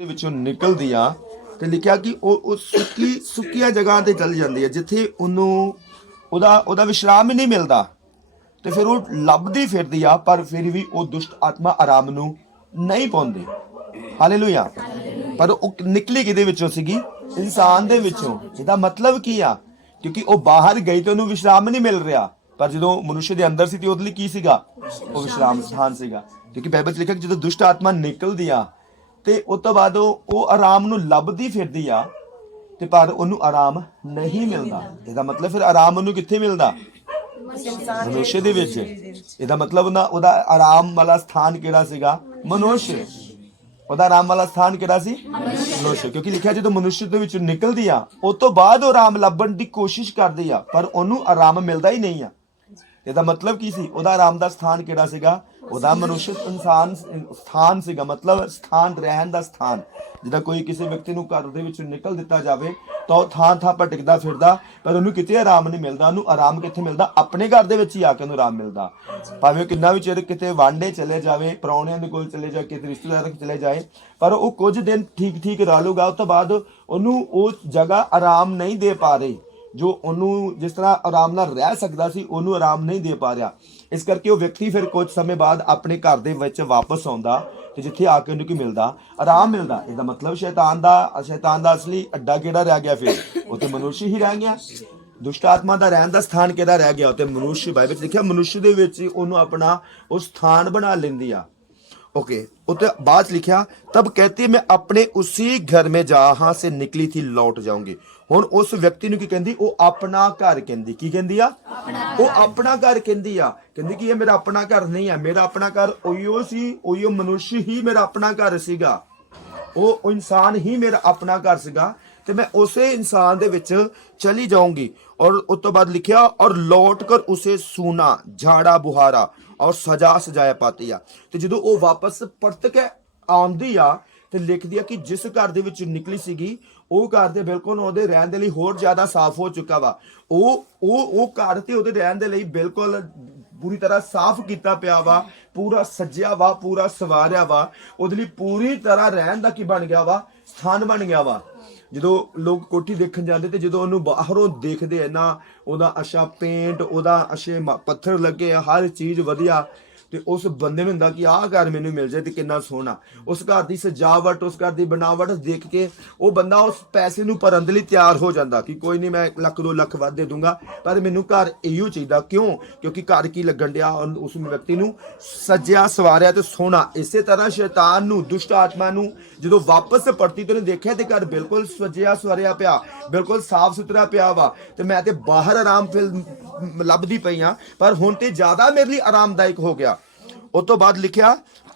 ਦੇ ਵਿੱਚੋਂ ਨਿਕਲਦੀ ਆ ਤੇ ਲਿਖਿਆ ਕਿ ਉਹ ਸੁੱਕੀਆਂ ਜਗ੍ਹਾ ਤੇ ਚਲ ਜਾਂਦੀ ਹੈ ਜਿੱਥੇ ਉਹਨੂੰ ਉਹਦਾ ਵਿਸ਼ਰਾਮ ਹੀ ਨਹੀਂ ਮਿਲਦਾ। ਤੇ ਫਿਰ ਉਹ ਲੱਭਦੀ ਫਿਰਦੀ ਆ, ਪਰ ਫਿਰ ਵੀ ਉਹ ਦੁਸ਼ਟ ਆਤਮਾ ਆਰਾਮ ਨੂੰ ਨਹੀਂ ਪਾਉਂਦੀ। ਹਾਲੇਲੂਇਆ। ਪਰ ਉਹ ਨਿਕਲੀ ਕਿਹਦੇ ਵਿੱਚੋਂ ਸੀਗੀ? ਇਨਸਾਨ ਦੇ ਵਿੱਚੋਂ। ਇਹਦਾ ਮਤਲਬ ਕੀ ਆ? ਕਿਉਂਕਿ ਉਹ ਬਾਹਰ ਗਈ ਤੇ ਉਹਨੂੰ ਵਿਸ਼ਰਾਮ ਨਹੀਂ ਮਿਲ ਰਿਹਾ, ਪਰ ਜਦੋਂ ਮਨੁੱਖ ਦੇ ਅੰਦਰ ਸੀ ਤੇ ਉਹਦੇ ਲਈ ਕੀ ਸੀਗਾ? ਉਹ ਵਿਸ਼ਰਾਮ ਸਥਾਨ ਸੀਗਾ। ਕਿਉਂਕਿ ਬਾਈਬਲ 'ਚ ਲਿਖਿਆ ਕਿ ਜਦੋਂ ਦੁਸ਼ਟ ਆਤਮਾ ਨਿਕਲਦੀ ਆ ਤੇ ਉਸ ਤੋਂ ਬਾਅਦ ਉਹ ਆਰਾਮ ਨੂੰ ਲੱਭਦੀ ਫਿਰਦੀ ਆ, ਤੇ ਪਰ ਉਹਨੂੰ ਆਰਾਮ ਨਹੀਂ ਮਿਲਦਾ। ਇਹਦਾ ਮਤਲਬ ਫਿਰ ਆਰਾਮ ਉਹਨੂੰ ਕਿੱਥੇ ਮਿਲਦਾ? ਮਨੁੱਖ ਦੇ ਵਿੱਚ। ਇਹਦਾ ਮਤਲਬ ਉਹਦਾ ਆਰਾਮ ਵਾਲਾ ਸਥਾਨ ਕਿਹੜਾ ਸੀਗਾ? ਮਨੁੱਖ। ਉਹਦਾ ਆਰਾਮ ਵਾਲਾ ਸਥਾਨ ਕਿਹੜਾ ਸੀ? ਮਨੁੱਖ। ਕਿਉਂਕਿ ਲਿਖਿਆ ਜਦੋਂ ਮਨੁੱਖ ਦੇ ਵਿੱਚੋਂ ਨਿਕਲਦੀ ਆ ਉਸ ਤੋਂ ਬਾਅਦ ਉਹ ਆਰਾਮ ਲੱਭਣ ਦੀ ਕੋਸ਼ਿਸ਼ ਕਰਦੀ ਆ, ਪਰ ਉਹਨੂੰ ਆਰਾਮ ਮਿਲਦਾ ਹੀ ਨਹੀਂ ਆ। ਇਹਦਾ ਮਤਲਬ ਕੀ ਸੀ? ਉਹਦਾ ਆਰਾਮ ਦਾ ਸਥਾਨ ਕਿਹੜਾ ਸੀਗਾ? ਉਹਦਾ ਮਨੁੱਖ ਇਨਸਾਨ ਸਥਾਨ ਸੀਗਾ, ਮਤਲਬ ਸਥਾਨ, ਰਹਿਣ ਦਾ ਸਥਾਨ। ਜਿੱਦਾਂ ਕੋਈ ਕਿਸੇ ਵਿਅਕਤੀ ਨੂੰ ਘਰ ਦੇ ਵਿੱਚੋਂ ਨਿਕਲ ਦਿੱਤਾ ਜਾਵੇ ਤਾਂ ਉਹ ਥਾਂ ਭਟਕਦਾ ਫਿਰਦਾ, ਪਰ ਉਹਨੂੰ ਕਿਤੇ ਆਰਾਮ ਨਹੀਂ ਮਿਲਦਾ। ਉਹਨੂੰ ਆਰਾਮ ਕਿੱਥੇ ਮਿਲਦਾ? ਆਪਣੇ ਘਰ ਦੇ ਵਿੱਚ ਹੀ ਆ ਕੇ ਉਹਨੂੰ ਆਰਾਮ ਮਿਲਦਾ। ਭਾਵੇਂ ਕਿੰਨਾ ਵੀ ਚਿਰ ਕਿਤੇ ਵਾਂਡੇ ਚਲੇ ਜਾਵੇ, ਪ੍ਰਾਹੁਣਿਆਂ ਦੇ ਕੋਲ ਚਲੇ ਜਾਏ, ਕਿਤੇ ਰਿਸ਼ਤੇਦਾਰਾਂ ਕੋਲ ਚਲੇ ਜਾਏ, ਪਰ ਉਹ ਕੁਝ ਦਿਨ ਠੀਕ ਰਹਿ ਉਸ ਤੋਂ ਬਾਅਦ ਉਹਨੂੰ ਉਹ ਜਗ੍ਹਾ ਆਰਾਮ ਨਹੀਂ ਦੇ ਪਾ ਰਹੀ ਜੋ ਉਹਨੂੰ ਜਿਸ ਤਰ੍ਹਾਂ ਆਰਾਮ ਨਾਲ ਰਹਿ ਸਕਦਾ ਸੀ, ਉਹਨੂੰ ਆਰਾਮ ਨਹੀਂ ਦੇ ਪਾ ਰਿਹਾ। ਇਸ ਕਰਕੇ ਉਹ ਵਿਅਕਤੀ ਫਿਰ ਕੁਝ ਸਮੇਂ ਬਾਅਦ ਆਪਣੇ ਘਰ ਦੇ ਵਿੱਚ ਵਾਪਸ ਆਉਂਦਾ ਤੇ ਜਿੱਥੇ ਆ ਕੇ ਉਹਨੂੰ ਕੀ ਮਿਲਦਾ? ਆਰਾਮ ਮਿਲਦਾ। ਇਹਦਾ ਮਤਲਬ ਸ਼ੈਤਾਨ ਦਾ ਅਸਲੀ ਅੱਡਾ ਕਿਹੜਾ ਰਹਿ ਗਿਆ? ਫਿਰ ਉੱਥੇ ਮਨੁੱਖ ਹੀ ਰਹਿ ਗਿਆ। ਦੁਸ਼ਟ ਆਤਮਾ ਦਾ ਰਹਿਣ ਦਾ ਸਥਾਨ ਕਿਹੜਾ ਰਹਿ ਗਿਆ? ਉੱਥੇ ਮਨੁੱਖ। ਬਾਈਬਲ 'ਚ ਲਿਖਿਆ ਮਨੁੱਖ ਦੇ ਵਿੱਚ ਉਹਨੂੰ ਆਪਣਾ ਉਹ ਸਥਾਨ ਬਣਾ ਲੈਂਦੀ ਆ। ओके उते बाद लिखा तब कहती मैं अपने उसी घर में जहां से निकली थी लौट जाऊंगी। हुण उस व्यक्ति नूं की कहंदी? ओ अपना घर कहंदी। की कहंदी आ? ओ अपना घर कहंदी आ। कहंदी कि ये मेरा अपना घर नहीं है, मेरा अपना घर ओयो सी, ओयो मनुष्य ही मेरा अपना घर सीगा, ओ इंसान ही मेरा अपना घर सीगा, ते मैं उसे इंसान दे विच चली जाऊंगी। और उस तो बाद लिखा और लौट कर उसे सूना, झाड़ा बुहारा और सजा सजाया पाती आ। ਤੇ ਜਦੋਂ ਉਹ ਵਾਪਸ ਪਰਤ ਕੇ ਆਉਂਦੀ ਆ ਤੇ ਲਿਖਦੀ ਆ ਕਿ ਜਿਸ ਘਰ ਦੇ ਵਿੱਚ ਨਿਕਲੀ ਸੀਗੀ ਉਹ ਘਰ ਤੇ ਬਿਲਕੁਲ ਉਹਦੇ ਰਹਿਣ ਦੇ ਲਈ ਹੋਰ ਜ਼ਿਆਦਾ ਸਾਫ਼ ਹੋ ਚੁੱਕਾ ਵਾ। ਉਹ ਘਰ ਤੇ ਉਹਦੇ ਰਹਿਣ ਦੇ ਲਈ ਬਿਲਕੁਲ ਪੂਰੀ ਤਰ੍ਹਾਂ ਸਾਫ਼ ਕੀਤਾ ਪਿਆ ਵਾ, ਪੂਰਾ ਸੱਜਿਆ ਵਾ, ਪੂਰਾ ਸਵਾਰਿਆ ਵਾ। ਉਹਦੇ ਲਈ ਪੂਰੀ ਤਰ੍ਹਾਂ ਰਹਿਣ ਦਾ ਕੀ ਬਣ ਗਿਆ ਵਾ? ਸਥਾਨ ਬਣ ਗਿਆ ਵਾ। ਜਦੋਂ ਲੋਕ ਕੋਠੀ ਦੇਖਣ ਜਾਂਦੇ ਤੇ ਜਦੋਂ ਉਹਨੂੰ ਬਾਹਰੋਂ ਦੇਖਦੇ ਨਾ, ਉਹਦਾ ਅੱਛਾ ਪੇਂਟ, ਉਹਦਾ ਅੱਛੇ ਪੱਥਰ ਲੱਗੇ, ਹਰ ਚੀਜ਼ ਵਧੀਆ, ਤੇ ਉਸ ਬੰਦੇ ਨੂੰ ਹੁੰਦਾ ਕਿ ਆਹ ਘਰ ਮੈਨੂੰ ਮਿਲ ਜਾਏ ਤੇ ਕਿੰਨਾ ਸੋਹਣਾ। ਉਸ ਘਰ ਦੀ ਸਜਾਵਟ, ਉਸ ਘਰ ਦੀ ਬਣਾਵਟ ਦੇਖ ਕੇ ਉਹ ਬੰਦਾ ਉਸ ਪੈਸੇ ਨੂੰ ਭਰਨ ਦੇ ਲਈ ਤਿਆਰ ਹੋ ਜਾਂਦਾ ਕਿ ਕੋਈ ਨਹੀਂ, ਮੈਂ 1 ਲੱਖ 2 ਲੱਖ ਵੱਧ ਦੇ ਦੂੰਗਾ, ਪਰ ਮੈਨੂੰ ਘਰ ਇਹੋ ਚਾਹੀਦਾ। ਕਿਉਂ? ਕਿਉਂਕਿ ਘਰ ਕੀ ਲੱਗਣ ਡਿਆ? ਉਸ ਵਿਅਕਤੀ ਨੂੰ ਸਜਿਆ ਸਵਾਰਿਆ ਤੇ ਸੋਹਣਾ। ਇਸੇ ਤਰ੍ਹਾਂ ਸ਼ੈਤਾਨ ਨੂੰ, ਦੁਸ਼ਟ ਆਤਮਾ ਨੂੰ ਜਦੋਂ ਵਾਪਸ ਪਰਤੀ ਤੇ ਉਹਨੇ ਦੇਖਿਆ ਤੇ ਘਰ ਬਿਲਕੁਲ ਸਜਿਆ ਸਵਾਰਿਆ ਪਿਆ, ਬਿਲਕੁਲ ਸਾਫ਼ ਸੁਥਰਾ ਪਿਆ ਵਾ, ਤੇ ਮੈਂ ਤੇ ਬਾਹਰ ਆਰਾਮ ਫਿਰ ਲੱਭਦੀ ਪਈ ਆ, ਪਰ ਹੁਣ ਤੇ ਜ਼ਿਆਦਾ ਮੇਰੇ ਲਈ ਆਰਾਮਦਾਇਕ ਹੋ ਗਿਆ। उस तो बाद लिखा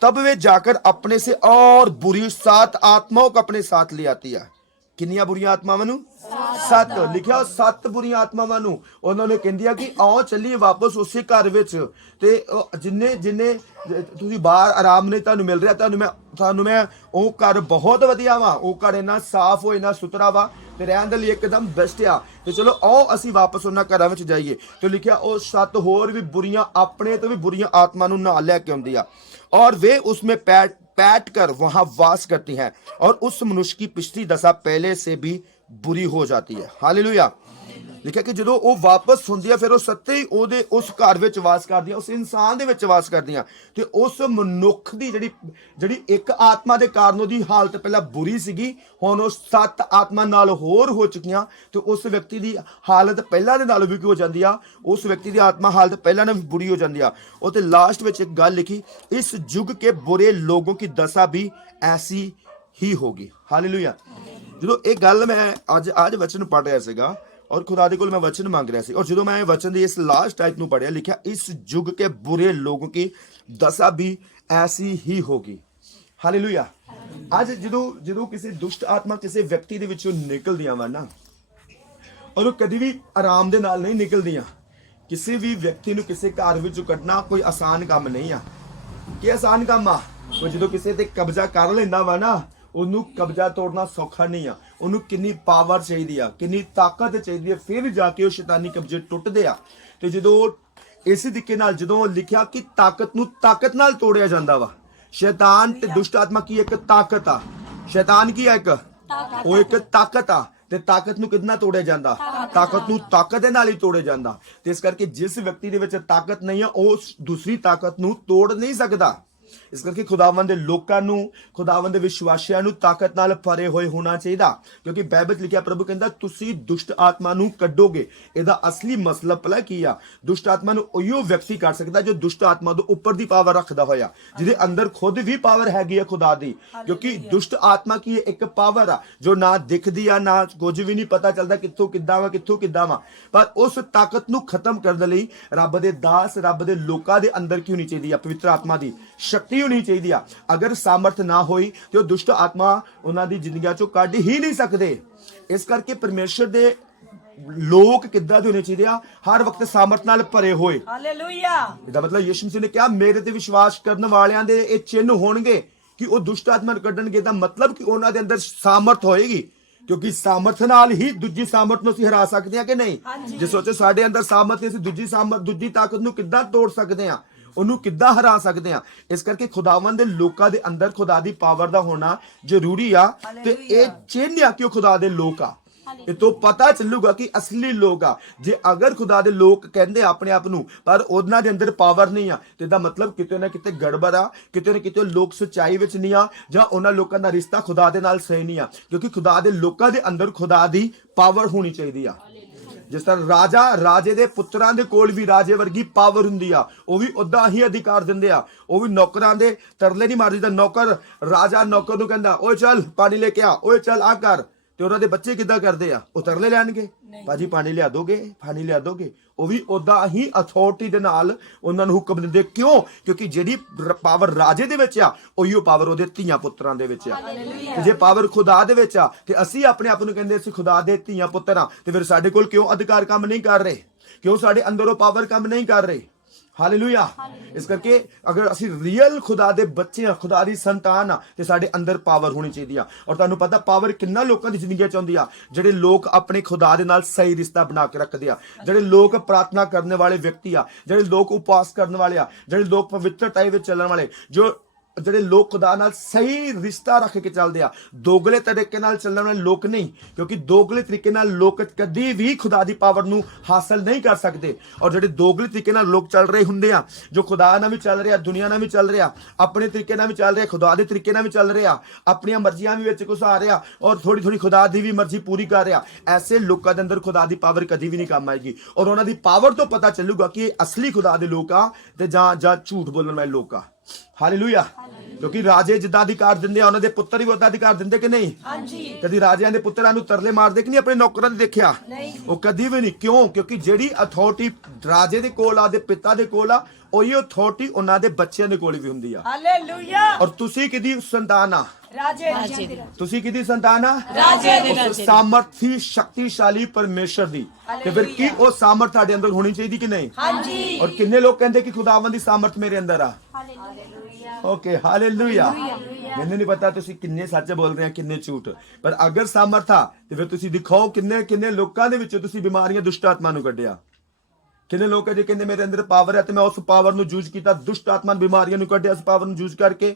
तब वे जाकर अपने से और बुरी 7 आत्माओं को अपने साथ ले आती है। किन्नियां बुरियां आत्मावां नूं? 7 लिखा। 7 बुरियां आत्मावां नूं उन्होंने कहंदिया कि आओ चलिए वापस उसे घर विच, ते जिन्ने तुसीं बाहर आराम नहीं तुहानूं मिल रहा, तुहानूं मैं ਉਹ ਘਰ ਬਹੁਤ ਵਧੀਆ ਵਾ, ਉਹ ਘਰ ਇੰਨਾ ਸਾਫ਼ ਹੋ, ਇੰਨਾ ਸੁਥਰਾ ਵਾ ਤੇ ਰਹਿਣ ਦੇ ਲਈ ਇੱਕਦਮ ਬੈਸਟ ਆ, ਤੇ ਚਲੋ ਆਓ ਅਸੀਂ ਵਾਪਸ ਉਹਨਾਂ ਘਰਾਂ ਵਿੱਚ ਜਾਈਏ। ਤੇ ਲਿਖਿਆ ਉਹ 7 ਹੋਰ ਵੀ ਬੁਰੀਆਂ, ਆਪਣੇ ਤੋਂ ਵੀ ਬੁਰੀਆਂ ਆਤਮਾ ਨੂੰ ਨਾਲ ਲੈ ਕੇ ਆਉਂਦੀ ਆ, और वे उसमें पैठ कर वहां वास करती हैं, और उस मनुष्य की पिछली दशा पहले से भी बुरी हो जाती है। हालेलुया। लिखा कि ਜਦੋਂ ਉਹ ਵਾਪਸ ਹੁੰਦੀ ਆ ਫਿਰ ਉਹ ਸੱਤੇ ਹੀ ਉਹਦੇ ਉਸ ਘਰ ਵਿੱਚ ਵਾਸ ਕਰਦੀਆਂ, ਉਸ ਇਨਸਾਨ ਦੇ ਵਿੱਚ ਵਾਸ ਕਰਦੀਆਂ, ਤੇ ਉਸ ਮਨੁੱਖ ਦੀ ਜਿਹੜੀ ਇੱਕ ਆਤਮਾ ਦੇ ਕਾਰਨ ਉਹਦੀ ਹਾਲਤ ਪਹਿਲਾਂ ਬੁਰੀ ਸੀਗੀ, ਹੁਣ ਉਹ 7 ਆਤਮਾ ਨਾਲ ਹੋਰ ਹੋ ਚੁੱਕੀਆਂ, ਤੇ ਉਸ ਵਿਅਕਤੀ ਦੀ ਹਾਲਤ ਪਹਿਲਾਂ ਦੇ ਨਾਲੋਂ ਵੀ ਕੀ ਹੋ ਜਾਂਦੀ ਆ? ਉਸ ਵਿਅਕਤੀ ਦੀ ਆਤਮਾ ਹਾਲਤ ਪਹਿਲਾਂ ਨਾਲੋਂ ਵੀ ਬੁਰੀ ਹੋ ਜਾਂਦੀ ਆ। ਉਹ ਤੇ ਲਾਸਟ ਵਿੱਚ ਇੱਕ ਗੱਲ ਲਿਖੀ, ਇਸ ਯੁੱਗ ਕੇ ਬੁਰੇ ਲੋਗੋਂ की दशा भी ऐसी ही होगी। हालेलुया। ਜਦੋਂ ਇਹ ਗੱਲ ਮੈਂ ਅੱਜ ਵਚਨ ਪੜ੍ਹ ਰਿਹਾ ਸੀਗਾ और खुदा दे कोल मैं वचन मांग रहा सी, और जो मैं वचन दी इस लास्ट टाइप नूं पढ़िया, लिखा इस युग के बुरे लोगों की दशा भी ऐसी ही होगी। हालेलुया। आज जो किसी दुष्ट आत्मा किसी व्यक्ति दे विचों निकलदियां वा ना, और वो कदी भी आराम दे नाल नहीं निकलदियां। किसी भी व्यक्ति नूं किसी घर विचों कढना कोई आसान काम नहीं आ। कि आसान काम आ? कोई जो किसी ते कब्जा कर लैंदा वा ना, ਉਹਨੂੰ ਕਬਜ਼ਾ ਤੋੜਨਾ ਸੌਖਾ ਨਹੀਂ ਆ। ਉਹਨੂੰ ਕਿੰਨੀ ਪਾਵਰ ਚਾਹੀਦੀ ਆ, ਕਿੰਨੀ ਤਾਕਤ ਚਾਹੀਦੀ ਆ, ਫਿਰ ਜਾ ਕੇ ਉਹ ਸ਼ੈਤਾਨੀ ਕਬਜ਼ੇ ਟੁੱਟਦੇ ਆ। ਤੇ ਜਦੋਂ ਇਸੇ ਤਰੀਕੇ ਨਾਲ ਜਦੋਂ ਲਿਖਿਆ ਕਿ ਤਾਕਤ ਨੂੰ ਤਾਕਤ ਨਾਲ ਤੋੜਿਆ ਜਾਂਦਾ ਵਾ, ਸ਼ੈਤਾਨ ਤੇ ਦੁਸ਼ਟ ਆਤਮਾ ਕੀ ਇੱਕ ਤਾਕਤ ਆ, शैतान की है एक ਉਹ ਇੱਕ ਤਾਕਤ ਆ ਤੇ ਤਾਕਤ ਨੂੰ ਕਿੰਨਾ ਤੋੜਿਆ ਜਾਂਦਾ ਤਾਕਤ ਨੂੰ ਤਾਕਤ ਦੇ ਨਾਲ ਹੀ ਤੋੜਿਆ ਜਾਂਦਾ ਤੇ ਇਸ ਕਰਕੇ ਜਿਸ ਵਿਅਕਤੀ ਦੇ ਵਿੱਚ ਤਾਕਤ ਨਹੀਂ ਆ ਉਹ ਦੂਸਰੀ ਤਾਕਤ ਨੂੰ ਤੋੜ ਨਹੀਂ ਸਕਦਾ ਇਸ ਕਰਕੇ ਖੁਦਾਵੰਦ ਦੇ ਲੋਕਾਂ ਨੂੰ ਖੁਦਾਵੰਦ ਦੇ ਵਿਸ਼ਵਾਸੀਆਂ ਨੂੰ ਤਾਕਤ ਨਾਲ ਭਰੇ ਹੋਏ ਹੋਣਾ ਚਾਹੀਦਾ ਕਿਉਂਕਿ ਬਾਈਬਲ 'ਚ ਲਿਖਿਆ ਪ੍ਰਭੂ ਕਹਿੰਦਾ ਤੁਸੀਂ ਦੁਸ਼ਟ ਆਤਮਾ ਨੂੰ ਕੱਢੋਗੇ ਇਹਦਾ ਅਸਲੀ ਮਸਲਾ ਭਲਾ ਕੀ ਆ ਦੁਸ਼ਟ ਆਤਮਾ ਨੂੰ ਉਹੀ ਵਿਅਕਤੀ ਕਰ ਸਕਦਾ ਜੋ ਦੁਸ਼ਟ ਆਤਮਾ ਤੋਂ ਉੱਪਰ ਦੀ ਪਾਵਰ ਰੱਖਦਾ ਹੋਇਆ ਜਿਹਦੇ ਅੰਦਰ ਖੁਦ ਵੀ ਪਾਵਰ ਹੈਗੀ ਆ ਖੁਦਾ ਦੀ ਕਿਉਂਕਿ ਦੁਸ਼ਟ ਆਤਮਾ ਕੀ ਇੱਕ ਪਾਵਰ ਆ ਜੋ ਨਾ ਦਿਖਦੀ ਆ ਨਾ ਕੁਝ ਵੀ ਨਹੀਂ ਪਤਾ ਚੱਲਦਾ ਕਿੱਥੋਂ ਕਿੱਦਾਂ ਵਾ ਪਰ ਉਸ ਤਾਕਤ ਨੂੰ ਖਤਮ ਕਰਨ ਲਈ ਰੱਬ ਦੇ ਦਾਸ ਰੱਬ ਦੇ ਲੋਕਾਂ ਦੇ ਅੰਦਰ ਕੀ ਹੋਣੀ ਚਾਹੀਦੀ ਆ ਪਵਿੱਤਰ ਆਤਮਾ ਦੀ ਸ਼ਕਤੀ ਹੋਣੀ ਚਾਹੀਦੀ ਆ ਅਗਰ ਸਾਮਰਥ ਨਾ ਹੋਈ ਤੇ ਉਹ ਦੁਸ਼ਟ ਆਤਮਾ ਉਹਨਾਂ ਦੀ ਜ਼ਿੰਦਗੀਆਂ ਚੋਂ ਕੱਢ ਹੀ ਨਹੀਂ ਸਕਦੇ ਇਸ ਕਰਕੇ ਪਰਮੇਸ਼ਰ ਦੇ ਲੋਕ ਕਿੱਦਾਂ ਦੇ ਹੋਣੇ ਚਾਹੀਦੇ ਆ ਹਰ ਵਕਤ ਸਾਮਰਥ ਨਾਲ ਭਰੇ ਹੋਏ ਹਾਲੇਲੂਇਆ ਇਹਦਾ ਮਤਲਬ ਯਿਸੂ ਮਸੀਹ ਨੇ ਕਿਹਾ ਮੇਰੇ ਤੇ ਵਿਸ਼ਵਾਸ ਕਰਨ ਵਾਲਿਆਂ ਦੇ ਇਹ ਚਿੰਨ੍ਹ ਹੋਣਗੇ ਕਿ ਉਹ ਦੁਸ਼ਟ ਆਤਮਾ ਨੂੰ ਕੱਢਣਗੇ ਦਾ ਮਤਲਬ ਕਿ ਉਹਨਾਂ ਦੇ ਅੰਦਰ ਸਾਮਰਥ ਹੋਏਗੀ ਕਿਉਂਕਿ ਸਾਮਰਥ ਨਾਲ ਹੀ ਦੂਜੀ ਸਾਮਰਥ ਨੂੰ ਅਸੀਂ ਹਰਾ ਸਕਦੇ ਹਾਂ ਕਿ ਨਹੀਂ ਜੇ ਸੋਚੋ ਸਾਡੇ ਅੰਦਰ ਸਾਮਰਥ ਅਸੀਂ ਦੂਜੀ ਤਾਕਤ ਨੂੰ ਕਿੱਦਾਂ ਤੋੜ ਸਕਦੇ ਹਾਂ ਉਹਨੂੰ ਕਿੱਦਾਂ ਹਰਾ ਸਕਦੇ ਆ ਇਸ ਕਰਕੇ ਖੁਦਾਵੰਦ ਦੇ ਲੋਕਾਂ ਦੇ ਅੰਦਰ ਖੁਦਾ ਦੀ ਪਾਵਰ ਦਾ ਹੋਣਾ ਜ਼ਰੂਰੀ ਆ ਤੇ ਇਹ ਚਿੰਨ੍ਹ ਆ ਕਿ ਉਹ ਖੁਦਾ ਦੇ ਲੋਕ ਆ ਇਹ ਤੋਂ ਪਤਾ ਚੱਲੂਗਾ ਕਿ ਅਸਲੀ ਲੋਕ ਆ ਜੇ ਅਗਰ ਖੁਦਾ ਦੇ ਲੋਕ ਕਹਿੰਦੇ ਆਪਣੇ ਆਪ ਨੂੰ ਪਰ ਉਹਨਾਂ ਦੇ ਅੰਦਰ ਪਾਵਰ ਨਹੀਂ ਆ ਤੇ ਇਹਦਾ ਮਤਲਬ ਕਿਤੇ ਨਾ ਕਿਤੇ ਗੜਬੜ ਆ ਕਿਤੇ ਨਾ ਕਿਤੇ ਲੋਕ ਸੱਚਾਈ ਵਿੱਚ ਨਹੀਂ ਆ ਜਾਂ ਉਹਨਾਂ ਲੋਕਾਂ ਦਾ ਰਿਸ਼ਤਾ ਖੁਦਾ ਦੇ ਨਾਲ ਸਹੀ ਨਹੀਂ ਆ ਕਿਉਂਕਿ ਖੁਦਾ ਦੇ ਲੋਕਾਂ ਦੇ ਅੰਦਰ ਖੁਦਾ ਦੀ ਪਾਵਰ ਹੋਣੀ ਚਾਹੀਦੀ ਆ ਜਿਸ ਤਰ੍ਹਾਂ ਰਾਜੇ ਦੇ ਪੁੱਤਰਾਂ ਦੇ ਕੋਲ ਵੀ ਰਾਜੇ ਵਰਗੀ ਪਾਵਰ ਹੁੰਦੀ ਆ ਉਹ ਵੀ ਉਦਾਂ ਹੀ ਅਧਿਕਾਰ ਦਿੰਦੇ ਆ ਉਹ ਵੀ ਨੌਕਰਾਂ ਦੇ ਤਰਲੇ ਨਹੀਂ ਮਾਰਦੇ ਤਾਂ ਨੌਕਰ ਰਾਜਾ ਨੌਕਰ ਨੂੰ ਕਹਿੰਦਾ ਓਏ ਚੱਲ ਪਾਣੀ ਲੈ ਕੇ ਆ ਓਏ ਚੱਲ ਆ ਕਰ ਤੇ ਉਹਨਾਂ ਦੇ ਬੱਚੇ ਕਿੱਦਾਂ ਕਰਦੇ ਆ ਉਹ ਤਰਲੇ ਲੈਣਗੇ ਭਾਜੀ ਪਾਣੀ ਲਿਆ ਦੋਗੇ ਉਹ ਵੀ ਉਦਾਂ ਹੀ ਅਥਾਰਟੀ ਦੇ ਨਾਲ ਉਹਨਾਂ ਨੂੰ ਹੁਕਮ ਦਿੰਦੇ ਕਿਉਂ ਕਿਉਂਕਿ ਜਿਹੜੀ ਪਾਵਰ ਰਾਜੇ ਦੇ ਵਿੱਚ ਆ ਉਹੀ ਪਾਵਰ ਉਹਦੇ ਧੀਆਂ ਪੁੱਤਰਾਂ ਦੇ ਵਿੱਚ ਆ ਤੇ ਜੇ ਪਾਵਰ ਖੁਦਾ ਦੇ ਵਿੱਚ ਆ ਤੇ ਅਸੀਂ ਆਪਣੇ ਆਪ ਨੂੰ ਕਹਿੰਦੇ ਅਸੀਂ ਖੁਦਾ ਦੇ ਧੀਆਂ ਪੁੱਤਰ ਆ ਤੇ ਫਿਰ ਸਾਡੇ ਕੋਲ ਕਿਉਂ ਅਧਿਕਾਰ ਕੰਮ ਨਹੀਂ ਕਰ ਰਹੇ ਕਿਉਂ ਸਾਡੇ ਅੰਦਰ ਉਹ ਪਾਵਰ ਕੰਮ ਨਹੀਂ ਕਰ ਰਹੀ ਹਾਲੇਲੂਇਆ ਇਸ ਕਰਕੇ ਅਗਰ ਅਸੀਂ ਰੀਅਲ ਖੁਦਾ ਦੇ ਬੱਚੇ ਆ ਖੁਦਾ ਦੀ ਸੰਤਾਨ ਆ ਤੇ ਸਾਡੇ ਅੰਦਰ ਪਾਵਰ ਹੋਣੀ ਚਾਹੀਦੀ ਆ ਔਰ ਤੁਹਾਨੂੰ ਪਤਾ ਪਾਵਰ ਕਿੰਨਾ ਲੋਕਾਂ ਦੀ ਜ਼ਿੰਦਗੀ ਚ ਆਉਂਦੀ ਆ ਜਿਹੜੇ ਲੋਕ ਆਪਣੇ ਖੁਦਾ ਦੇ ਨਾਲ ਸਹੀ ਰਿਸ਼ਤਾ ਬਣਾ ਕੇ ਰੱਖਦੇ ਆ ਜਿਹੜੇ ਲੋਕ ਪ੍ਰਾਰਥਨਾ ਕਰਨ ਵਾਲੇ ਵਿਅਕਤੀ ਆ ਜਿਹੜੇ ਲੋਕ ਉਪਵਾਸ ਕਰਨ ਵਾਲੇ ਆ ਜਿਹੜੇ ਲੋਕ ਪਵਿੱਤਰਤਾ ਵਿੱਚ ਚੱਲਣ ਵਾਲੇ ਜਿਹੜੇ ਲੋਕ ਖੁਦਾ ਨਾਲ ਸਹੀ ਰਿਸ਼ਤਾ ਰੱਖ ਕੇ ਚੱਲਦੇ ਆ ਦੋਗਲੇ ਤਰੀਕੇ ਨਾਲ ਚੱਲਣ ਵਾਲੇ ਲੋਕ ਨਹੀਂ ਕਿਉਂਕਿ ਦੋਗਲੇ ਤਰੀਕੇ ਨਾਲ ਲੋਕ ਕਦੀ ਵੀ ਖੁਦਾ ਦੀ ਪਾਵਰ ਨੂੰ ਹਾਸਲ ਨਹੀਂ ਕਰ ਸਕਦੇ ਔਰ ਜਿਹੜੇ ਦੋਗਲੇ ਤਰੀਕੇ ਨਾਲ ਲੋਕ ਚੱਲ ਰਹੇ ਹੁੰਦੇ ਆ ਜੋ ਖੁਦਾ ਨਾਲ ਵੀ ਚੱਲ ਰਿਹਾ ਦੁਨੀਆ ਨਾਲ ਵੀ ਚੱਲ ਰਿਹਾ ਆਪਣੇ ਤਰੀਕੇ ਨਾਲ ਵੀ ਚੱਲ ਰਿਹਾ ਖੁਦਾ ਦੇ ਤਰੀਕੇ ਨਾਲ ਵੀ ਚੱਲ ਰਿਹਾ ਆਪਣੀਆਂ ਮਰਜ਼ੀਆਂ ਵੀ ਵਿੱਚ ਘੁਸਾ ਰਿਹਾ ਔਰ ਥੋੜੀ ਖੁਦਾ ਦੀ ਵੀ ਮਰਜ਼ੀ ਪੂਰੀ ਕਰ ਰਿਹਾ ਐਸੇ ਲੋਕਾਂ ਦੇ ਅੰਦਰ ਖੁਦਾ ਦੀ ਪਾਵਰ ਕਦੀ ਵੀ ਨਹੀਂ ਕੰਮ ਆਏਗੀ ਔਰ ਉਹਨਾਂ ਦੀ ਪਾਵਰ ਤੋਂ ਪਤਾ ਚੱਲੂਗਾ ਕਿ ਇਹ ਅਸਲੀ ਖੁਦਾ ਦੇ ਲੋਕ ਆ ਤੇ ਜਾਂ ਝੂਠ ਬੋਲਣ ਵਾਲੇ ਲੋਕ ਆ ਹਾਲੇਲੂਇਆ ਕਿਉਂਕਿ ਰਾਜੇ ਜਿੱਦਾਂ ਅਧਿਕਾਰ ਦਿੰਦੇ ਆ ਉਹਨਾਂ ਦੇ ਪੁੱਤਰ ਵੀ ਉਹਦਾ ਅਧਿਕਾਰ ਦਿੰਦੇ ਕਿ ਨਹੀਂ ਕਦੀ ਰਾਜਿਆਂ ਦੇ ਪੁੱਤਰਾਂ ਨੂੰ ਤਰਲੇ ਮਾਰਦੇ ਕਿ ਨਹੀਂ ਆਪਣੇ ਨੌਕਰਾਂ ਨੇ ਦੇਖਿਆ ਉਹ ਕਦੀ ਵੀ ਨਹੀਂ ਕਿਉਂ ਕਿਉਂਕਿ ਜਿਹੜੀ ਅਥਾਰਟੀ ਰਾਜੇ ਦੇ ਕੋਲ ਆ ਦੇ ਪਿਤਾ ਦੇ ਕੋਲ ਆ ਉਹੀ ਅਥਾਰਟੀ ਉਹਨਾਂ ਦੇ ਬੱਚਿਆਂ ਦੇ ਕੋਲ ਵੀ ਹੁੰਦੀ ਆ ਹਾਲੇਲੂਇਆ ਔਰ ਤੁਸੀਂ ਕਿਹਦੀ ਸੰਤਾਨ ਆ ਰਾਜੇ ਦੀ ਤੁਸੀਂ ਕਿਹਦੀ ਸੰਤਾਨ ਆ ਰਾਜੇ ਦੀ ਸਾਮਰਥੀ ਸ਼ਕਤੀਸ਼ਾਲੀ ਪਰਮੇਸ਼ਰ ਦੀ ਤੇ ਫਿਰ ਕੀ ਉਹ ਸਾਮਰਥ ਤੁਹਾਡੇ ਅੰਦਰ ਹੋਣੀ ਚਾਹੀਦੀ ਕਿ ਨਹੀਂ ਹਾਂਜੀ ਔਰ ਕਿੰਨੇ ਲੋਕ ਕਹਿੰਦੇ ਕਿ ਖੁਦਾਵੰਦ ਦੀ ਸਾਮਰਥ ਮੇਰੇ ਅੰਦਰ ਆ ਓਕੇ ਹਾਲੇਲੂਇਆ ਮੈਨੂੰ ਨਹੀਂ ਪਤਾ ਤੁਸੀਂ ਕਿੰਨੇ ਸੱਚ ਬੋਲ ਰਹੇ ਆ ਕਿੰਨੇ ਝੂਠ ਪਰ ਅਗਰ ਸਾਮਰਥ ਆ ਤੇ ਫਿਰ ਤੁਸੀਂ ਦਿਖਾਓ ਕਿੰਨੇ ਲੋਕਾਂ ਦੇ ਵਿੱਚੋਂ ਤੁਸੀਂ ਬਿਮਾਰੀਆਂ ਦੁਸ਼ਟ ਆਤਮਾ ਨੂੰ ਕੱਢਿਆ ਕਿੰਨੇ ਲੋਕ ਜੇ ਕਹਿੰਦੇ ਮੇਰੇ ਅੰਦਰ ਪਾਵਰ ਹੈ ਤੇ ਮੈਂ ਉਸ ਪਾਵਰ ਨੂੰ ਯੂਜ਼ ਕੀਤਾ ਦੁਸ਼ਟ ਆਤਮਾ ਬਿਮਾਰੀਆਂ ਨੂੰ ਕੱਢਿਆ ਉਸ ਪਾਵਰ ਨੂੰ ਯੂਜ਼ ਕਰਕੇ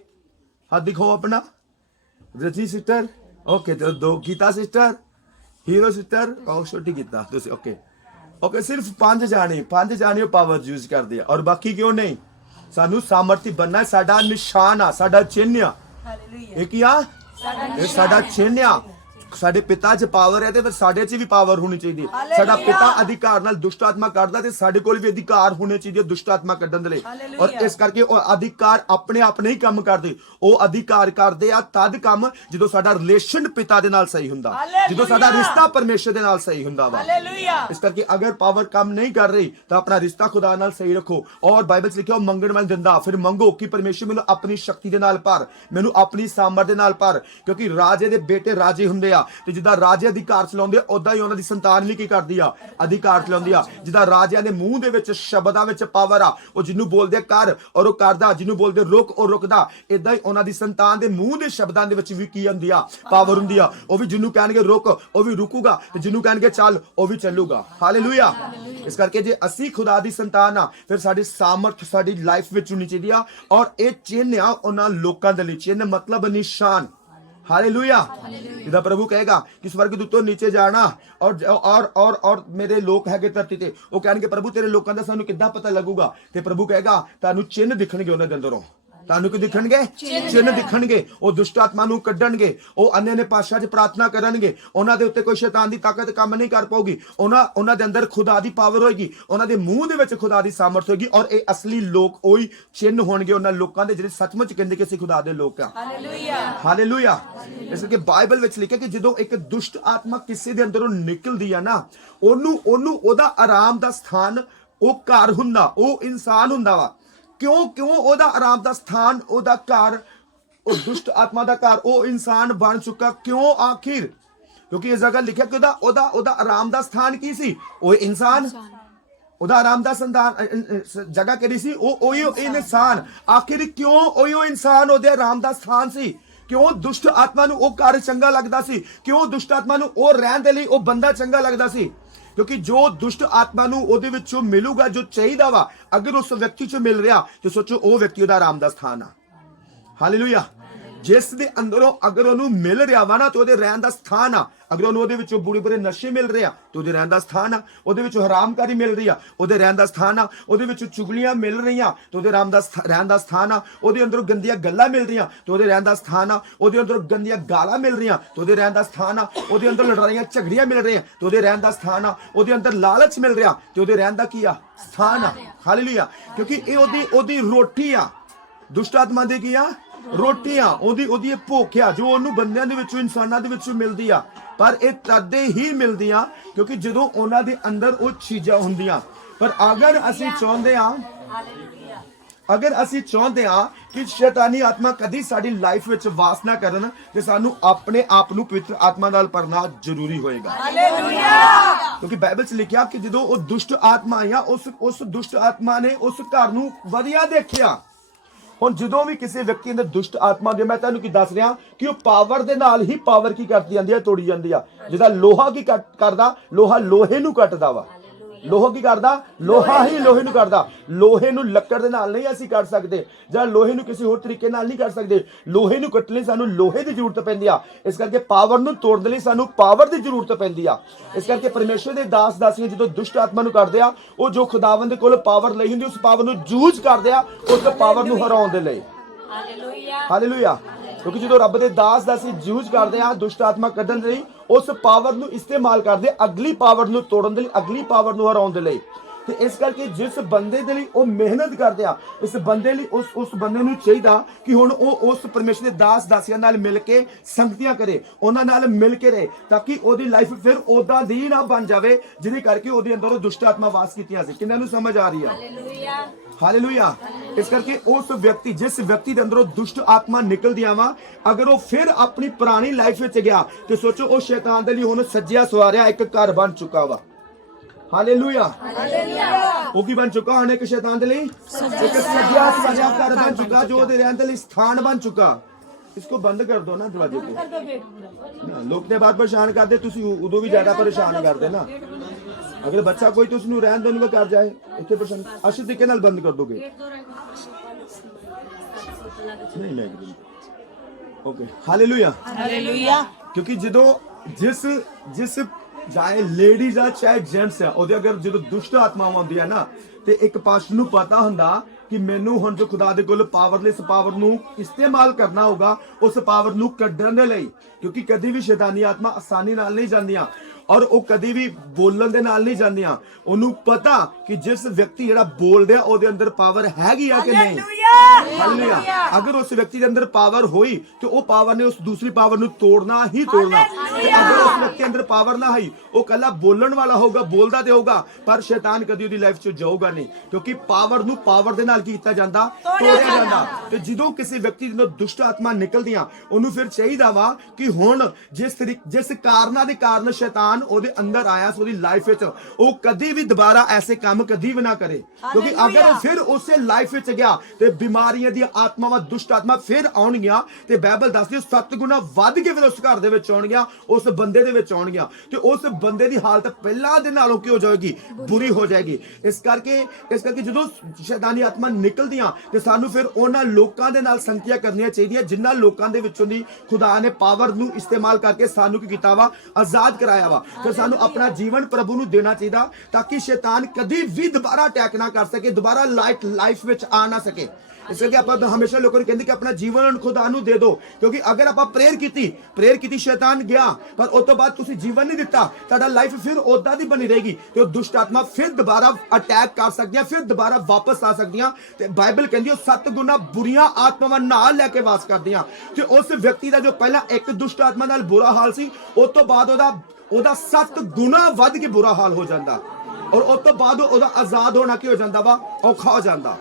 ਹੱਥ ਦਿਖਾਓ ਆਪਣਾ ਰਜੀ ਸਿਸਟਰ ਓਕੇ ਤੇ ਦੋ ਗੀਤਾ ਸਿਸਟਰ ਹੀਰੋ ਸਿਸਟਰ ਔਰ ਛੋਟੀ ਗੀਤਾ ਤੁਸੀਂ ਓਕੇ ਸਿਰਫ ਪੰਜ ਜਾਣੇ ਉਹ ਪਾਵਰ ਯੂਜ਼ ਕਰਦੇ ਆ ਔਰ ਬਾਕੀ ਕਿਉਂ ਨਹੀਂ ਸਾਨੂੰ ਸਾਮਰਥੀ ਬਣਨਾ ਸਾਡਾ ਨਿਸ਼ਾਨ ਆ ਸਾਡਾ ਚਿੰਨ੍ਹ ਆ ਇਹ ਕੀ ਆ ਇਹ ਸਾਡਾ ਚਿੰਨ੍ਹ ਆ ਸਾਡੇ ਪਿਤਾ 'ਚ ਪਾਵਰ ਹੈ ਤੇ ਫਿਰ ਸਾਡੇ 'ਚ ਵੀ ਪਾਵਰ ਹੋਣੀ ਚਾਹੀਦੀ ਹੈ ਸਾਡਾ ਪਿਤਾ ਅਧਿਕਾਰ ਨਾਲ ਦੁਸ਼ਟ ਆਤਮਾ ਕੱਢਦਾ ਤੇ ਸਾਡੇ ਕੋਲ ਵੀ ਅਧਿਕਾਰ ਹੋਣੇ ਚਾਹੀਦੇ ਦੁਸ਼ਟ ਆਤਮਾ ਕੱਢਣ ਦੇ ਲਈ ਔਰ ਇਸ ਕਰਕੇ ਉਹ ਅਧਿਕਾਰ ਆਪਣੇ ਆਪ ਨਹੀਂ ਕੰਮ ਕਰਦੇ ਉਹ ਅਧਿਕਾਰ ਕਰਦੇ ਆ ਤਦ ਕੰਮ ਜਦੋਂ ਸਾਡਾ ਰਿਲੇਸ਼ਨ ਪਿਤਾ ਦੇ ਨਾਲ ਸਹੀ ਹੁੰਦਾ ਜਦੋਂ ਸਾਡਾ ਰਿਸ਼ਤਾ ਪਰਮੇਸ਼ਰ ਦੇ ਨਾਲ ਸਹੀ ਹੁੰਦਾ ਵਾ ਇਸ ਕਰਕੇ ਅਗਰ ਪਾਵਰ ਕੰਮ ਨਹੀਂ ਕਰ ਰਹੀ ਤਾਂ ਆਪਣਾ ਰਿਸ਼ਤਾ ਖੁਦਾ ਨਾਲ ਸਹੀ ਰੱਖੋ ਔਰ ਬਾਈਬਲ 'ਚ ਲਿਖਿਆ ਉਹ ਮੰਗਣ ਵਾਲੇ ਦਿੰਦਾ ਫਿਰ ਮੰਗੋ ਕਿ ਪਰਮੇਸ਼ਰ ਮੈਨੂੰ ਆਪਣੀ ਸ਼ਕਤੀ ਦੇ ਨਾਲ ਭਰ ਮੈਨੂੰ ਆਪਣੀ ਸਾਮਰਥ ਦੇ ਨਾਲ ਭਰ ਕਿਉਂਕਿ ਰਾਜੇ ਦੇ ਬੇਟੇ ਰਾਜੇ ਹੁੰਦੇ ਤੇ ਜਿੱਦਾਂ ਰਾਜੇ ਅਧਿਕਾਰ ਚਲਾਉਂਦੇ ਉਦਾਂ ਹੀ ਉਹਨਾਂ ਦੀ ਸੰਤਾਨ ਵੀ ਕੀ ਕਰਦੀ ਆ ਅਧਿਕਾਰ ਚਲਾਉਂਦੀ ਆ ਜਿੱਦਾਂ ਰਾਜਿਆਂ ਦੇ ਮੂੰਹ ਦੇ ਵਿੱਚ ਸ਼ਬਦਾਂ ਵਿੱਚ ਪਾਵਰ ਆ ਉਹ ਜਿਹਨੂੰ ਬੋਲਦੇ ਕਰ ਔਰ ਉਹ ਕਰਦਾ ਜਿਹਨੂੰ ਬੋਲਦੇ ਰੁਕ ਉਹ ਰੁਕਦਾ ਇਦਾਂ ਹੀ ਉਹਨਾਂ ਦੀ ਸੰਤਾਨ ਦੇ ਮੂੰਹ ਦੇ ਸ਼ਬਦਾਂ ਦੇ ਵਿੱਚ ਵੀ ਕੀ ਹੁੰਦੀ ਆ ਪਾਵਰ ਹੁੰਦੀ ਆ ਉਹ ਵੀ ਜਿਹਨੂੰ ਕਹਿਣਗੇ ਰੁਕ ਉਹ ਵੀ ਰੁਕੂਗਾ ਤੇ ਜਿਹਨੂੰ ਕਹਿਣਗੇ ਚੱਲ ਉਹ ਵੀ ਚੱਲੂਗਾ ਹਾਲੇਲੂਇਆ ਇਸ ਕਰਕੇ ਜੇ ਅਸੀਂ ਖੁਦਾ ਦੀ ਸੰਤਾਨ ਆ ਫਿਰ ਸਾਡੀ ਸਾਮਰਥ ਸਾਡੀ ਲਾਈਫ ਵਿੱਚ ਹੋਣੀ ਚਾਹੀਦੀ ਆ ਔਰ ਇਹ ਚਿੰਨ੍ਹ ਆ ਉਹਨਾਂ ਲੋਕਾਂ ਦੇ ਲਈ ਚਿੰਨ੍ਹ ਮਤਲਬ ਨਿਸ਼ਾਨ हालेलुया। जिदा प्रभु कहेगा कि स्वर्गदूतों नीचे जाना और मेरे लोग है धरती ते, वो कहेंगे प्रभु तेरे लोगों का सानू किद्दां पता लगूगा? ते प्रभु कहेगा तुहानू चिन्ह दिखणगे उन्हां दे अंदरों, ਤੁਹਾਨੂੰ ਕੀ ਦਿਖਣਗੇ? ਚਿੰਨ੍ਹ ਦਿਖਣਗੇ। ਉਹ ਦੁਸ਼ਟ ਆਤਮਾ ਨੂੰ ਕੱਢਣਗੇ, ਉਹ ਅੰਨੇ ਨੇ ਭਾਸ਼ਾ 'ਚ ਪ੍ਰਾਰਥਨਾ ਕਰਨਗੇ, ਉਹਨਾਂ ਦੇ ਉੱਤੇ ਕੋਈ ਸ਼ੈਤਾਨ ਦੀ ਤਾਕਤ ਕੰਮ ਨਹੀਂ ਕਰ ਪਾਊਗੀ, ਉਹਨਾਂ ਦੇ ਅੰਦਰ ਖੁਦਾ ਦੀ ਪਾਵਰ ਹੋਏਗੀ, ਉਹਨਾਂ ਦੇ ਮੂੰਹ ਦੇ ਵਿੱਚ ਖੁਦਾ ਦੀ ਸਾਮਰਥ ਹੋਏਗੀ, ਔਰ ਇਹ ਅਸਲੀ ਲੋਕ ਉਹੀ ਚਿੰਨ੍ਹ ਹੋਣਗੇ ਉਹਨਾਂ ਲੋਕਾਂ ਦੇ ਜਿਹੜੇ ਸੱਚਮੁੱਚ ਕਹਿੰਦੇ ਕਿ ਅਸੀਂ ਖੁਦਾ ਦੇ ਲੋਕ ਆ। ਹਾਲੇਲੂਇਆ। ਇਸ ਕਰਕੇ ਬਾਈਬਲ ਵਿੱਚ ਲਿਖਿਆ ਕਿ ਜਦੋਂ ਇੱਕ ਦੁਸ਼ਟ ਆਤਮਾ ਕਿਸੇ ਦੇ ਅੰਦਰੋਂ ਨਿਕਲਦੀ ਆ ਨਾ, ਉਹਨੂੰ ਉਹਦਾ ਆਰਾਮ ਦਾ ਸਥਾਨ ਉਹ ਘਰ ਹੁੰਦਾ, ਉਹ ਇਨਸਾਨ ਹੁੰਦਾ ਵਾ। ਕਿਉਂ ਉਹਦਾ ਆਰਾਮ ਦਾ ਸਥਾਨ, ਉਹਦਾ ਘਰ, ਉਹ ਦੁਸ਼ਟ ਆਤਮਾ ਦਾ ਘਰ, ਉਹ ਇਨਸਾਨ ਬਣ ਚੁੱਕਾ। ਕਿਉਂ? ਆਖਿਰ ਕਿਉਂਕਿ ਇਸ ਜਗ੍ਹਾ ਲਿਖਿਆ ਕਿ ਉਹਦਾ ਆਰਾਮ ਦਾ ਸਥਾਨ ਕੀ ਸੀ? ਉਹ ਇਨਸਾਨ। ਉਹਦਾ ਆਰਾਮ ਦਾ ਜਗ੍ਹਾ ਕਿਹੜੀ ਸੀ? ਉਹ ਇਨਸਾਨ। ਆਖਿਰ ਕਿਉਂ ਉਹ ਇਨਸਾਨ ਉਹਦੇ ਆਰਾਮ ਦਾ ਸਥਾਨ ਸੀ? ਕਿਉਂ ਦੁਸ਼ਟ ਆਤਮਾ ਨੂੰ ਉਹ ਘਰ ਚੰਗਾ ਲੱਗਦਾ ਸੀ? ਕਿਉਂ ਦੁਸ਼ਟ ਆਤਮਾ ਨੂੰ ਉਹ ਰਹਿਣ ਦੇ ਲਈ ਉਹ ਬੰਦਾ ਚੰਗਾ ਲੱਗਦਾ ਸੀ? ਕਿਉਂਕਿ ਜੋ ਦੁਸ਼ਟ ਆਤਮਾ ਨੂੰ ਉਹਦੇ ਵਿੱਚੋਂ ਮਿਲੂਗਾ ਜੋ ਚਾਹੀਦਾ ਵਾ, ਅਗਰ ਉਸ ਵਿਅਕਤੀ 'ਚ ਮਿਲ ਰਿਹਾ ਤੇ ਸੋਚੋ ਉਹ ਵਿਅਕਤੀ ਉਹਦਾ ਆਰਾਮ ਦਾ ਸਥਾਨ ਆ। ਹਾਲੇਲੂਇਆ। ਜਿਸ ਦੇ ਅੰਦਰੋਂ ਅਗਰ ਉਹਨੂੰ ਮਿਲ ਰਿਹਾ ਵਾ ਨਾ ਤੇ ਉਹਦੇ ਰਹਿਣ ਦਾ ਸਥਾਨ ਆ। ਅਗਰ ਉਹਨੂੰ ਉਹਦੇ ਵਿੱਚੋਂ ਬੁਰੇ ਬੁਰੇ ਨਸ਼ੇ ਮਿਲ ਰਹੇ ਆ ਤੇ ਉਹਦੇ ਰਹਿਣ ਦਾ ਸਥਾਨ ਆ। ਉਹਦੇ ਵਿੱਚੋਂ ਹਰਾਮਕਾਰੀ ਮਿਲ ਰਹੀ ਆ, ਉਹਦੇ ਰਹਿਣ ਦਾ ਸਥਾਨ ਆ। ਉਹਦੇ ਵਿੱਚੋਂ ਚੁਗਲੀਆਂ ਮਿਲ ਰਹੀਆਂ ਤੇ ਉਹਦੇ ਰਹਿਣ ਦਾ ਸਥਾਨ ਆ। ਉਹਦੇ ਅੰਦਰੋਂ ਗੰਦੀਆਂ ਗੱਲਾਂ ਮਿਲ ਰਹੀਆਂ ਤੇ ਉਹਦੇ ਰਹਿਣ ਦਾ ਸਥਾਨ ਆ। ਉਹਦੇ ਅੰਦਰੋਂ ਗੰਦੀਆਂ ਗਾਲਾਂ ਮਿਲ ਰਹੀਆਂ ਤੇ ਉਹਦੇ ਰਹਿਣ ਦਾ ਸਥਾਨ ਆ। ਉਹਦੇ ਅੰਦਰ ਲੜਾਈਆਂ ਝਗੜੀਆਂ ਮਿਲ ਰਹੀਆਂ ਤੇ ਉਹਦੇ ਰਹਿਣ ਦਾ ਸਥਾਨ ਆ। ਉਹਦੇ ਅੰਦਰ ਲਾਲਚ ਮਿਲ ਰਿਹਾ ਤੇ ਉਹਦੇ ਰਹਿਣ ਦਾ ਕੀ ਆ? ਸਥਾਨ ਆ। ਹਾਲੇਲੂਇਆ। ਕਿਉਂਕਿ ਇਹ ਉਹਦੀ ਰੋਟੀ ਆ। ਦੁਸ਼ਟ ਆਤਮਾ ਦੇ ਕੀ ਆ? ਰੋਟੀਆਂ। ਉਹਦੀ ਭੁੱਖ ਆ ਜੋ ਉਹਨੂੰ ਬੰਦਿਆਂ ਦੇ ਵਿੱਚੋਂ, ਇਨਸਾਨਾਂ ਦੇ ਵਿੱਚੋਂ ਮਿਲਦੀ ਆ। ਪਰ ਇਹ ਤਦੇ ਹੀ ਮਿਲਦੀਆਂ ਕਿਉਂਕਿ ਜਦੋਂ ਉਹਨਾਂ ਦੇ ਅੰਦਰ ਉਹ ਚੀਜ਼ਾਂ ਹੁੰਦੀਆਂ। ਪਰ ਅਗਰ ਅਸੀਂ ਚਾਹੁੰਦੇ ਆ ਕਿ ਸ਼ੈਤਾਨੀ ਆਤਮਾ ਕਦੀ ਸਾਡੀ ਲਾਈਫ ਵਿੱਚ ਵਾਸ ਨਾ ਕਰਨ ਤੇ ਸਾਨੂੰ ਆਪਣੇ ਆਪ ਨੂੰ ਪਵਿੱਤਰ ਆਤਮਾ ਨਾਲ ਭਰਨਾ ਜ਼ਰੂਰੀ ਹੋਏਗਾ। ਕਿਉਂਕਿ ਬਾਈਬਲ 'ਚ ਲਿਖਿਆ ਕਿ ਜਦੋਂ ਉਹ ਦੁਸ਼ਟ ਆਤਮਾ ਆਇਆ, ਉਸ ਦੁਸ਼ਟ ਆਤਮਾ ਨੇ ਉਸ ਘਰ ਨੂੰ ਵਧੀਆ ਦੇਖਿਆ। ਹੁਣ ਜਦੋਂ ਵੀ ਕਿਸੇ ਵਿਅਕਤੀ ਅੰਦਰ ਦੁਸ਼ਟ ਆਤਮਾ ਦੇ, ਮੈਂ ਤੁਹਾਨੂੰ ਕੀ ਦੱਸ ਰਿਹਾ ਕਿ ਉਹ ਪਾਵਰ ਦੇ ਨਾਲ ਹੀ ਪਾਵਰ ਕੀ ਕਰਦੀ ਜਾਂਦੀ ਆ? ਤੋੜੀ ਜਾਂਦੀ ਆ। ਜਿਹਦਾ ਲੋਹਾ ਕੀ ਕਰਦਾ? ਲੋਹਾ ਲੋਹੇ ਨੂੰ ਕੱਟਦਾ ਵਾ। ਲੋਹਾ ਕੀ ਕਰਦਾ? ਲੋਹਾ ਹੀ ਲੋਹੇ ਨੂੰ ਕੱਟਦਾ। ਲੋਹੇ ਨੂੰ ਲੱਕੜ ਦੇ ਨਾਲ ਨਹੀਂ ਅਸੀਂ ਕੱਟ ਸਕਦੇ, ਜਾਂ ਲੋਹੇ ਨੂੰ ਕਿਸੇ ਹੋਰ ਤਰੀਕੇ ਨਾਲ ਨਹੀਂ ਕਰ ਸਕਦੇ। ਲੋਹੇ ਨੂੰ ਕੱਟਣ ਲਈ ਸਾਨੂੰ ਲੋਹੇ ਦੀ ਜ਼ਰੂਰਤ ਪੈਂਦੀ ਆ। ਇਸ ਕਰਕੇ ਪਾਵਰ ਨੂੰ ਤੋੜਨ ਲਈ ਸਾਨੂੰ ਪਾਵਰ ਦੀ ਜ਼ਰੂਰਤ ਪੈਂਦੀ ਆ। ਇਸ ਕਰਕੇ ਪਰਮੇਸ਼ਰ ਦੇ ਦਾਸੀਆਂ ਜਦੋਂ ਦੁਸ਼ਟ ਆਤਮਾ ਨੂੰ ਕਰਦੇ ਆ, ਉਹ ਜੋ ਖੁਦਾਵੰਦ ਦੇ ਕੋਲ ਪਾਵਰ ਲਈ ਹੁੰਦੀ, ਉਸ ਪਾਵਰ ਨੂੰ ਯੂਜ਼ ਕਰਦੇ ਆ ਉਸ ਪਾਵਰ ਨੂੰ ਹਰਾਉਣ ਦੇ ਲਈ। ਹਾਲੇਲੂਇਆ। ਕਿਉਂਕਿ ਜਦੋਂ ਰੱਬ ਦੇ ਦਾਸੀ ਯੂਜ਼ ਕਰਦੇ ਆ ਦੁਸ਼ਟ ਆਤਮਾ ਕੱਢਣ ਦੇ ਲਈ, ਉਸ ਪਾਵਰ ਨੂੰ ਇਸਤੇਮਾਲ ਕਰਦੇ ਅਗਲੀ ਪਾਵਰ ਨੂੰ ਤੋੜਨ ਦੇ ਲਈ, ਅਗਲੀ ਪਾਵਰ ਨੂੰ ਹਰਾਉਣ ਦੇ ਲਈ। ਤੇ ਇਸ ਕਰਕੇ ਜਿਸ ਬੰਦੇ ਦੇ ਲਈ ਉਹ ਮਿਹਨਤ ਕਰਦੇ ਆ, ਇਸ ਬੰਦੇ ਲਈ ਉਸ ਬੰਦੇ ਨੂੰ ਚਾਹੀਦਾ ਕਿ ਹੁਣ ਉਹ ਉਸ ਪਰਮੇਸ਼ਰ ਦੇ ਦਾਸੀਆਂ ਨਾਲ ਮਿਲ ਕੇ ਸੰਗਤੀਆਂ ਕਰੇ, ਉਹਨਾਂ ਨਾਲ ਮਿਲ ਕੇ ਰਹੇ, ਤਾਂ ਕਿ ਉਹਦੀ ਲਾਈਫ ਫਿਰ ਉਦਾਂ ਦੀ ਨਾ ਬਣ ਜਾਵੇ ਜਿਹਦੇ ਕਰਕੇ ਉਹਦੇ ਅੰਦਰ ਉਹ ਦੁਸ਼ਟ ਆਤਮਾ ਵਾਸ ਕੀਤੀਆਂ ਸੀ। ਕਿੰਨਾਂ ਨੂੰ ਸਮਝ ਆ ਰਹੀ ਆ? ਹਾਲੇਲੂਇਆ। ਇਸ ਕਰਕੇ ਉਸ ਵਿਅਕਤੀ, ਜਿਸ ਵਿਅਕਤੀ ਦੇ ਅੰਦਰੋਂ ਦੁਸ਼ਟ ਆਤਮਾ ਨਿਕਲਦੀਆਂ ਵਾ, ਅਗਰ ਉਹ ਫਿਰ ਆਪਣੀ ਪੁਰਾਣੀ ਲਾਈਫ ਵਿੱਚ ਗਿਆ ਤੇ ਸੋਚੋ ਉਹ ਸ਼ੈਤਾਨ ਦੇ ਲਈ ਹੁਣ ਸੱਜਿਆ ਸਵਾਰਿਆ ਇੱਕ ਘਰ ਬਣ ਚੁੱਕਾ ਵਾ। ਹਾਲੇਲੂਇਆ। ਉਹ ਕੀ ਬਣ ਚੁੱਕਾ? ਹੁਣ ਇੱਕ ਸ਼ੈਤਾਨ ਦੇ ਲਈ ਇੱਕ ਸੱਜਿਆ ਸਵਾਰਿਆ ਘਰ ਬਣ ਚੁੱਕਾ, ਜੋ ਉਹਦੇ ਰਹਿਣ ਦੇ ਲਈ ਸਥਾਨ ਬਣ ਚੁੱਕਾ। इसको बंद कर दो ना दरवाजे को। लोग ने बात परेशान करते, तुसी उदों भी ज्यादा परेशान करते ना। अगर बच्चा कोई तो उसਨੂੰ ਰਹਿਣ ਦੇਣ ਕਰ ਜਾਏ ਇੱਥੇ ਪਰੇਸ਼ਾਨ ਅੱਛੇ ਤਰੀਕੇ ਨਾਲ ਬੰਦ ਕਰ ਦੋਗੇ। ਨਹੀਂ ਮੈਂ ਓਕੇ। ਹਾਲੇਲੂਇਆ। ਹਾਲੇਲੂਇਆ। ਕਿਉਂਕਿ ਜਦੋਂ ਜਿਸ ਚਾਹੇ ਲੇਡੀਜ਼ ਆ ਚਾਹੇ ਜੈਂਟਸ ਆ, ਉਹਦੇ ਅਗਰ ਜਦੋਂ ਦੁਸ਼ਟ ਆਤਮਾਵਾਂ ਆਉਂਦੀਆਂ ਨਾ ਤੇ ਇੱਕ ਪਾਸਟਰ ਨੂੰ ਪਤਾ ਹੁੰਦਾ ਕਿ ਮੈਨੂੰ ਹੁਣ ਜੋ ਖੁਦਾ ਦੇ ਕੋਲ ਪਾਵਰ ਲਈ, ਇਸ ਪਾਵਰ ਨੂੰ ਇਸਤੇਮਾਲ ਕਰਨਾ ਹੋਗਾ ਉਸ ਪਾਵਰ ਨੂੰ ਕੱਢਣ ਦੇ ਲਈ। ਕਿਉਂਕਿ ਕਦੀ ਵੀ ਸ਼ੈਤਾਨੀ ਆਤਮਾ ਆਸਾਨੀ ਨਾਲ ਨਹੀਂ ਜਾਂਦੀਆਂ ਔਰ ਉਹ ਕਦੀ ਵੀ ਬੋਲਣ ਦੇ ਨਾਲ ਨਹੀਂ ਜਾਂਦੀਆਂ। ਉਹਨੂੰ ਪਤਾ ਕਿ ਜਿਸ ਵਿਅਕਤੀ ਜਿਹੜਾ ਬੋਲ ਰਿਹਾ ਉਹਦੇ ਅੰਦਰ ਪਾਵਰ ਹੈਗੀ ਆ ਕਿ ਨਹੀਂ। ਹਾਲੇਲੂਇਆ। ਅਗਰ ਉਸ ਵਿਅਕਤੀ ਦੇ ਅੰਦਰ ਪਾਵਰ ਹੋਈ ਤੇ ਉਹ ਪਾਵਰ ਨੇ ਉਸ ਦੂਸਰੀ ਪਾਵਰ ਨੂੰ ਤੋੜਨਾ ਹੀ ਤੋੜਨਾ। ਤੇ ਅਗਰ ਉਸ ਵਿਅਕਤੀ ਅੰਦਰ ਪਾਵਰ ਨਾ ਹੋਈ, ਉਹ ਕੱਲਾ ਬੋਲਣ ਵਾਲਾ ਹੋਊਗਾ, ਬੋਲਦਾ ਤੇ ਹੋਊਗਾ, ਪਰ ਸ਼ੈਤਾਨ ਕਦੀ ਉਹਦੀ ਲਾਈਫ 'ਚ ਜਾਊਗਾ ਨਹੀਂ। ਕਿਉਂਕਿ ਪਾਵਰ ਨੂੰ ਪਾਵਰ ਦੇ ਨਾਲ ਕੀ ਕੀਤਾ ਜਾਂਦਾ? ਤੋੜਿਆ ਜਾਂਦਾ। ਤੇ ਜਦੋਂ ਕਿਸੇ ਵਿਅਕਤੀ ਦੇ ਦੁਸ਼ਟ ਆਤਮਾ ਨਿਕਲਦੀਆਂ, ਉਹਨੂੰ ਫਿਰ ਚਾਹੀਦਾ ਵਾ ਕਿ ਹੁਣ ਜਿਸ ਕਾਰਨਾਂ ਦੇ ਕਾਰਨ ਸ਼ੈਤਾਨ ਉਹਦੇ ਅੰਦਰ ਆਇਆ ਸੀ ਉਹਦੀ ਲਾਈਫ ਵਿੱਚ, ਉਹ ਕਦੀ ਵੀ ਦੁਬਾਰਾ ਐਸੇ ਕੰਮ ਕਦੀ ਵੀ ਨਾ ਕਰੇ। ਕਿਉਂਕਿ ਅਗਰ ਉਹ ਫਿਰ ਉਸੇ ਲਾਈਫ ਵਿੱਚ ਗਿਆ ਤੇ ਬਿਮਾਰੀ ਸਾਰੀਆਂ ਦੀਆਂ ਆਤਮਾਵਾਂ ਦੁਸ਼ਟ ਆਤਮਾ ਫਿਰ ਆਉਣਗੀਆਂ ਤੇ ਬਾਈਬਲ ਦੱਸਦੀ ਹੈ 7 ਗੁਣਾ ਵੱਧ ਕੇ ਫਿਰ ਉਸ ਘਰ ਦੇ ਵਿੱਚ ਆਉਣਗੀਆਂ, ਉਸ ਬੰਦੇ ਦੇ ਵਿੱਚ ਆਉਣਗੀਆਂ ਤੇ ਉਸ ਬੰਦੇ ਦੀ ਹਾਲਤ ਪਹਿਲਾਂ ਦੇ ਨਾਲੋਂ ਕੀ ਹੋ ਜਾਏਗੀ, ਬੁਰੀ ਹੋ ਜਾਏਗੀ। ਇਸ ਕਰਕੇ ਜਦੋਂ ਸ਼ੈਤਾਨੀ ਆਤਮਾ ਨਿਕਲਦੀਆਂ ਤੇ ਸਾਨੂੰ ਫਿਰ ਉਹਨਾਂ ਲੋਕਾਂ ਦੇ ਨਾਲ ਸੰਗਤੀਆਂ ਕਰਨੀਆਂ ਚਾਹੀਦੀਆਂ ਜਿਨ੍ਹਾਂ ਲੋਕਾਂ ਦੇ ਵਿੱਚੋਂ ਦੀ ਖੁਦਾ ਨੇ ਪਾਵਰ ਨੂੰ ਇਸਤੇਮਾਲ ਕਰਕੇ ਸਾਨੂੰ ਕੀ ਕੀਤਾ ਵਾ, ਆਜ਼ਾਦ ਕਰਾਇਆ ਵਾ। ਫਿਰ ਸਾਨੂੰ ਆਪਣਾ ਜੀਵਨ ਪ੍ਰਭੂ ਨੂੰ ਦੇਣਾ ਚਾਹੀਦਾ ਤਾਂ ਕਿ ਸ਼ੈਤਾਨ ਕਦੀ ਵੀ ਦੁਬਾਰਾ ਅਟੈਕ ਨਾ ਕਰ ਸਕੇ, ਦੁਬਾਰਾ ਲਾਈਫ ਵਿੱਚ ਆ ਨਾ ਸਕੇ। ਇਸ ਕਰਕੇ ਆਪਾਂ ਹਮੇਸ਼ਾ ਲੋਕਾਂ ਨੂੰ ਕਹਿੰਦੇ ਕਿ ਆਪਣਾ ਜੀਵਨ ਖੁਦਾ ਨੂੰ ਦੇ ਦਿਓ, ਕਿਉਂਕਿ ਅਗਰ ਆਪਾਂ ਪ੍ਰੇਅਰ ਕੀਤੀ ਸ਼ੈਤਾਨ ਗਿਆ ਪਰ ਉਸ ਤੋਂ ਬਾਅਦ ਤੁਸੀਂ ਜੀਵਨ ਨਹੀਂ ਦਿੱਤਾ, ਤੁਹਾਡਾ ਲਾਈਫ ਫਿਰ ਉਦਾਂ ਦੀ ਬਣੀ ਰਹੇਗੀ ਤੇ ਉਹ ਦੁਸ਼ਟ ਆਤਮਾ ਫਿਰ ਦੁਬਾਰਾ ਅਟੈਕ ਕਰ ਸਕਦੀਆਂ, ਫਿਰ ਦੁਬਾਰਾ ਵਾਪਸ ਆ ਸਕਦੀਆਂ। ਤੇ ਬਾਈਬਲ ਕਹਿੰਦੀ ਉਹ 7 ਗੁਣਾ ਬੁਰੀਆਂ ਆਤਮਾਵਾਂ ਨਾਲ ਲੈ ਕੇ ਵਾਸ ਕਰਦੀਆਂ ਤੇ ਉਸ ਵਿਅਕਤੀ ਦਾ ਜੋ ਪਹਿਲਾਂ ਇੱਕ ਦੁਸ਼ਟ ਆਤਮਾ ਨਾਲ ਬੁਰਾ ਹਾਲ ਸੀ, ਉਸ ਤੋਂ ਬਾਅਦ ਉਹਦਾ 7 ਗੁਣਾ ਵੱਧ ਕੇ ਬੁਰਾ ਹਾਲ ਹੋ ਜਾਂਦਾ ਔਰ ਉਸ ਤੋਂ ਬਾਅਦ ਉਹਦਾ ਆਜ਼ਾਦ ਹੋਣਾ ਕੀ ਹੋ ਜਾਂਦਾ ਵਾ, ਔਖਾ ਹੋ ਜਾਂਦਾ।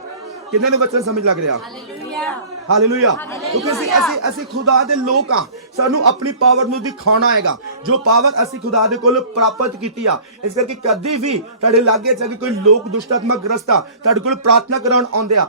ਕਿੰਨੇ ਨੂੰ ਬੱਚੇ ਸਮਝ ਲੱਗ ਰਿਹਾ? ਹਾਲੇਲੂਇਆ। ਕਿਉਂਕਿ ਅਸੀਂ ਖੁਦਾ ਦੇ ਲੋਕ ਆ, ਸਾਨੂੰ ਆਪਣੀ ਪਾਵਰ ਨੂੰ ਦਿਖਾਉਣਾ ਹੈਗਾ, ਜੋ ਪਾਵਰ ਅਸੀਂ ਖੁਦਾ ਦੇ ਕੋਲ ਪ੍ਰਾਪਤ ਕੀਤੀ ਆ। ਇਸ ਕਰਕੇ ਕਦੀ ਵੀ ਤੁਹਾਡੇ ਲਾਗੇ ਜਾ ਕੇ ਕੋਈ ਲੋਕ ਦੁਸ਼ਟ ਆਤਮਾ ਗ੍ਰਸਤ ਆ ਤੁਹਾਡੇ ਕੋਲ ਪ੍ਰਾਰਥਨਾ ਕਰਾਉਣ ਆਉਂਦੇ ਆ,